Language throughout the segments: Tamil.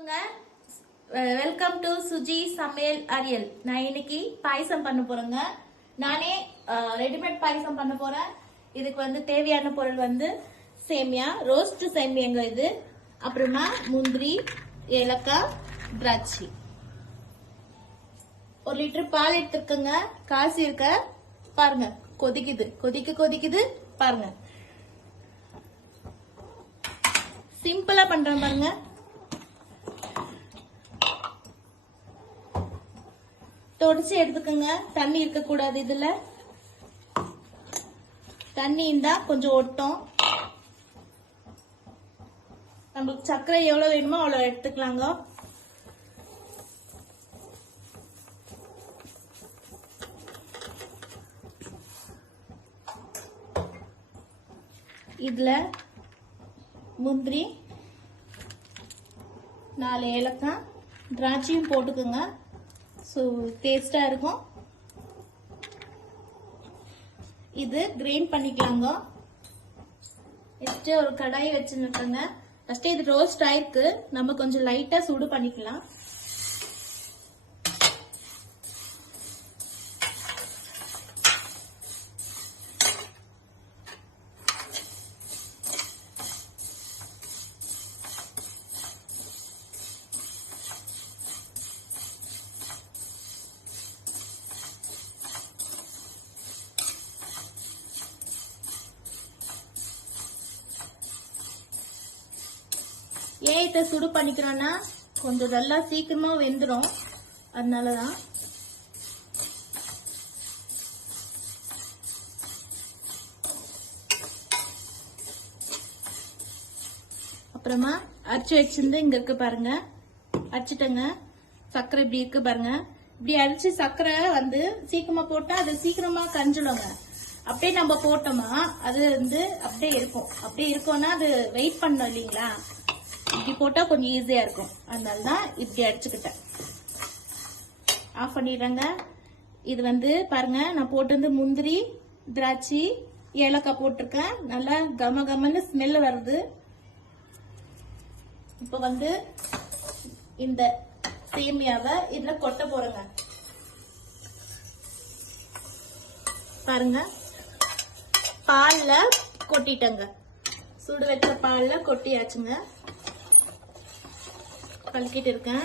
வெல்கம் டு சுஜி சமையல் அரியல். நான் இன்னைக்கு பாயசம் பண்ண போறேங்க. நானே ரெடிமேட் பாயசம் பண்ண போறேன். இதுக்கு வந்து தேவையான பொருள் வந்து சேமியா, ரோஸ்ட் சேமியாங்க இது. அப்புறமா முந்திரி, ஏலக்காய், திராட்சை. 1 லிட்டர் பால் எடுத்துருக்கங்க. காசி இருக்க பாருங்க, கொதிக்குது கொதிக்குது பாருங்க. சிம்பிளா பண்றேன் பாருங்க. தொடச்சி எடுத்துக்கோங்க. தண்ணி இருக்க கூடாது. இதுல தண்ணி இருந்தா கொஞ்சம் ஒட்டும். நம்மளுக்கு சர்க்கரை எவ்வளவு வேணுமோ அவ்வளவு எடுத்துக்கலாங்க. இதுல முந்திரி, 4 ஏலக்காய், திராட்சையும் போட்டுக்கோங்க. ஸோ டேஸ்டா இருக்கும். இது கிரைண்ட் பண்ணிக்கலாங்க. ஒரு கடாயை வச்சுருக்கோங்க. ஃபர்ஸ்ட் இது ரோஸ்ட் ஆயிருக்கு. நம்ம கொஞ்சம் லைட்டா சூடு பண்ணிக்கலாம். ஏன் இதை சுடு பண்ணிக்கிறோம்னா கொஞ்சம் நல்லா சீக்கிரமா வெந்துடும். அதனாலதான். அப்புறமா அரைச்சு வச்சிருந்து இங்க இருக்கு பாருங்க. அரைச்சிட்டங்க. சர்க்கரை இப்படி இருக்கு பாருங்க. இப்படி அரைச்சு சர்க்கரை வந்து சீக்கிரமா போட்டா அது சீக்கிரமா கஞ்சிடுங்க. அப்படியே நம்ம போட்டோமா அது வந்து அப்படியே இருக்கும். அப்படியே இருக்கும்னா அது வெயிட் பண்ணோம் இல்லைங்களா. இப்படி போட்டா கொஞ்சம் ஈஸியா இருக்கும். அதனாலதான் இப்படி அடிச்சுக்கிட்டேன். ஆஃப் பண்ணிடுறேங்க. இது வந்து பாருங்க, நான் போட்டு வந்து முந்திரி, திராட்சை, ஏலக்காய் போட்டிருக்கேன். நல்லா கம கமன்னு ஸ்மெல் வருது. இப்ப வந்து இந்த சேமியாவை இதுல கொட்ட போறேங்க. பாருங்க, பால்ல கொட்டிட்டங்க. சுடு வச்ச பால்ல கொட்டியாச்சுங்க. கலக்கிட்டு இருக்கேன்.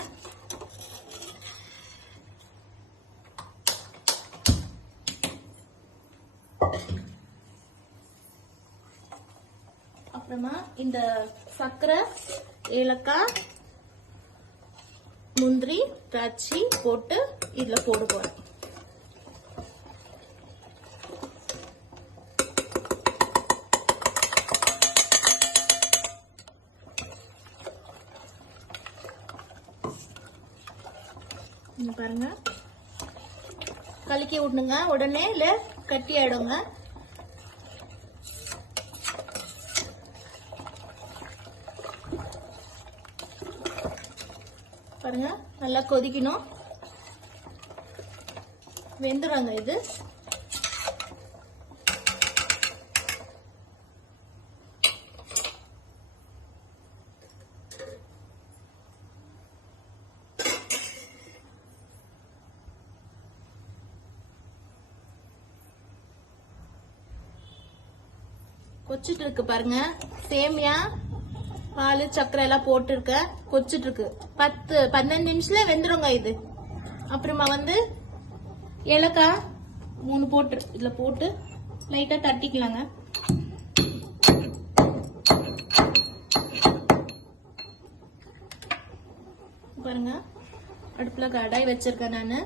அப்புறமா இந்த சர்க்கரை, ஏலக்காய், முந்திரி, திராட்சை போட்டு இதுல போட போறேன். பாருங்க, கலக்கி விடணுங்க. உடனே இல்ல கட்டி ஆயிடுங்க. பாருங்க, நல்லா கொதிக்கணும். வெந்துடுங்க இது. கொச்சிட்டு இருக்கு பாருங்க. சேமியா, பால், சர்க்கரை எல்லாம் போட்டு இருக்க. கொச்சிட்டு இருக்கு. 10-15 நிமிஷத்துல வெந்துருங்க இது. அப்புறமா வந்து ஏலக்காய் 3 போட்டு இதுல போட்டு லைட்டா தட்டிக்கலாங்க. பாருங்க, அடுப்புல கடாய் வச்சிருக்கேன். நானு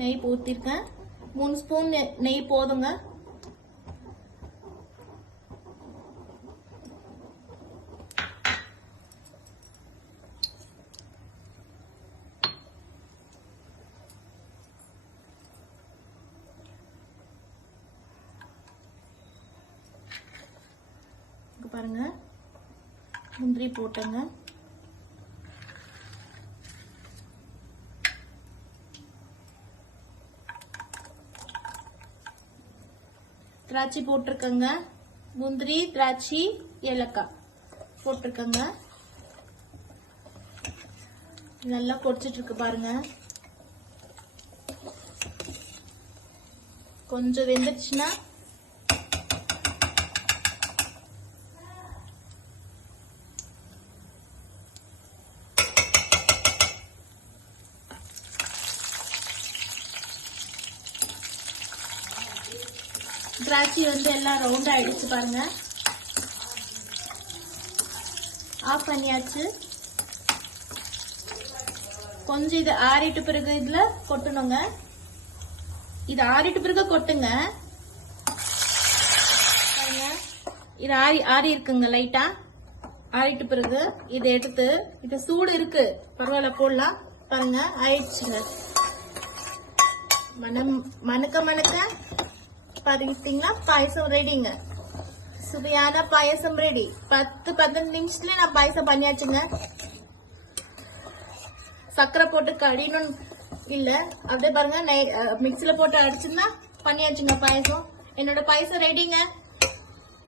நெய் ஊத்திருக்கேன். 3 ஸ்பூன் நெய் போதுங்க. பாருங்க, முந்திரி போட்டங்க. திராட்சை போட்டிருக்கங்க. முந்திரி, திராட்சை, ஏலக்காய் போட்டிருக்கங்க. நல்லா கொதிச்சிட்டு இருக்கு பாருங்க. கொஞ்சம் வெந்துச்சுன்னா திராட்சை வந்து எல்லாம் ரவுண்ட் ஆயிடுச்சு பாருங்க. ஆஃப் பண்ணியாச்சு. கொஞ்சம் இது ஆறிட்டு பிறகு இதுல கொட்டணுங்க. இது ஆறிட்டு பிறகு கொட்டுங்க. பாருங்க, இது ஆறி இருக்குங்க. லைட்டா ஆறிட்டு பிறகு இதை எடுத்து, இது சூடு இருக்கு பரவாயில்ல போடலாம். பாருங்க ஆயிடுச்சுங்க. மணக்க பாத்தீங்கன்னா பாயசம் ரெடிங்க. சுவையான பாயசம் ரெடி. 10-15 நிமிஷத்துல நான் பாயசம் பண்ணியாச்சுங்க. சக்கரை போட்டு கடினும் இல்ல, அப்படியே பாருங்க மிக்சில போட்டு அடிச்சுன்னா பண்ணியாச்சுங்க பாயசம். என்னோட பாயசம் ரெடிங்க.